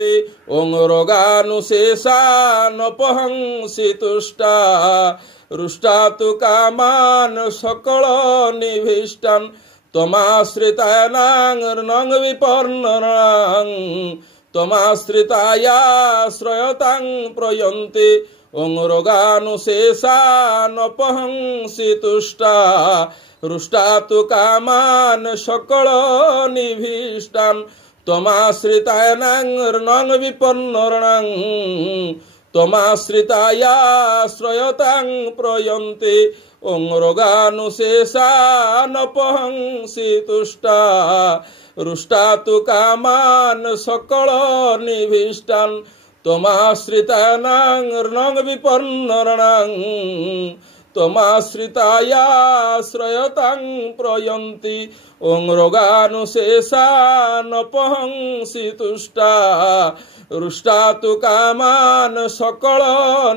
ओं रोगानुशेषानपहंसि तुष्टा रुष्टा तु कामान् सकल निभीष्टान् त्वमाश्रितानां विपर्णनां त्वमाश्रितायाश्रयतां प्रयन्ति ओं रोगानुशेषानपहंसि तुष्टा रुष्टा तु कामान् सकल निभीष्टान् त्वमाश्रितानां विपर्णनां त्वमाश्रितायाश्रयतां प्रयन्ति ओं रोगानुशेषानपहंसि तुष्टा रुष्टा तु कामान् सकल निभीष्टान् त्वमाश्रितानां विपर्णनां त्वमाश्रितायाश्रयतां प्रयन्ति ओं रोगानुशेषानपहंसि तुष्टा रुष्टा तु कामान् सकल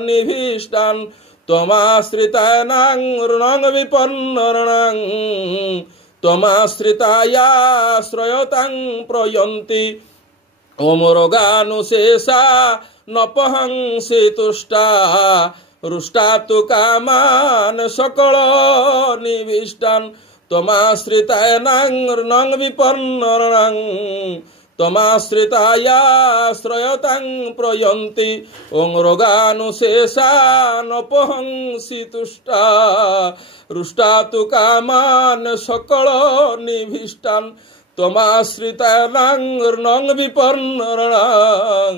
निभीष्टान् त्वमाश्रितानां विपर्णनां त्वमाश्रितायाश्रयतां प्रयन्ति ओं रोगानुशेषानपहंसि तुष्टा रुष्टा तु कामान् सकल निभीष्टान् त्वमाश्रितानां विपर्णनां त्वमाश्रितायाश्रयतां प्रयन्ति ओं रोगानुशेषानपहंसि तुष्टा रुष्टा तु कामान् सकल निभीष्टान् त्वमाश्रितानां विपर्णनां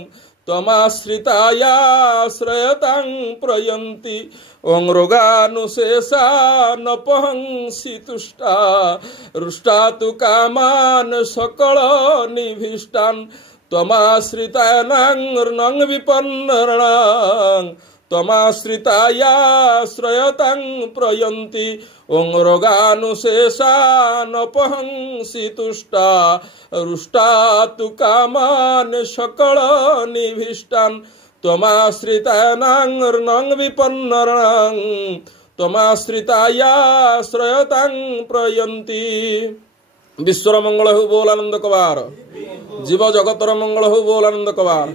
त्वमाश्रितायाश्रयतां प्रयन्ति ओं रोगानुशेषानपहंसि तुष्टा रुष्टा तु कामान् सकल निभीष्टान् त्वमाश्रितानां विपर्णनां त्वमाश्रितायाश्रयतां प्रयन्ति ओं रोगानुशेषानपहंसि तुष्टा रुष्टा तु कामान् सकल निभीष्टान् त्वमाश्रितानां विपर्णनां त्वमाश्रितायाश्रयतां प्रयन्ति। विश्वर मंगल हो बोल आनंद कबार, जीव जगतर मंगल हो बोल आनंद कबार,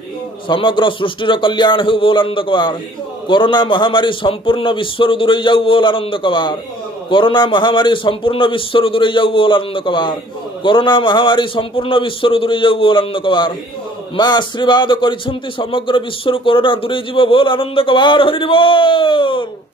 समग्र सृष्टिर कल्याण हो बोल आनंद कबार, कोरोना महामारी संपूर्ण विश्व दूरे जाऊ बोल आनंद कबार, कोरोना महामारी संपूर्ण विश्व दूरे जाऊ बोल आनंद कबार, कोरोना महामारी संपूर्ण विश्व दूरे जाऊ बोल आनंद कबार। माँ आशीर्वाद करिसेंती समग्र विश्व कोरोना दूरे जीव बोल आनंद कबार। हरि बोल।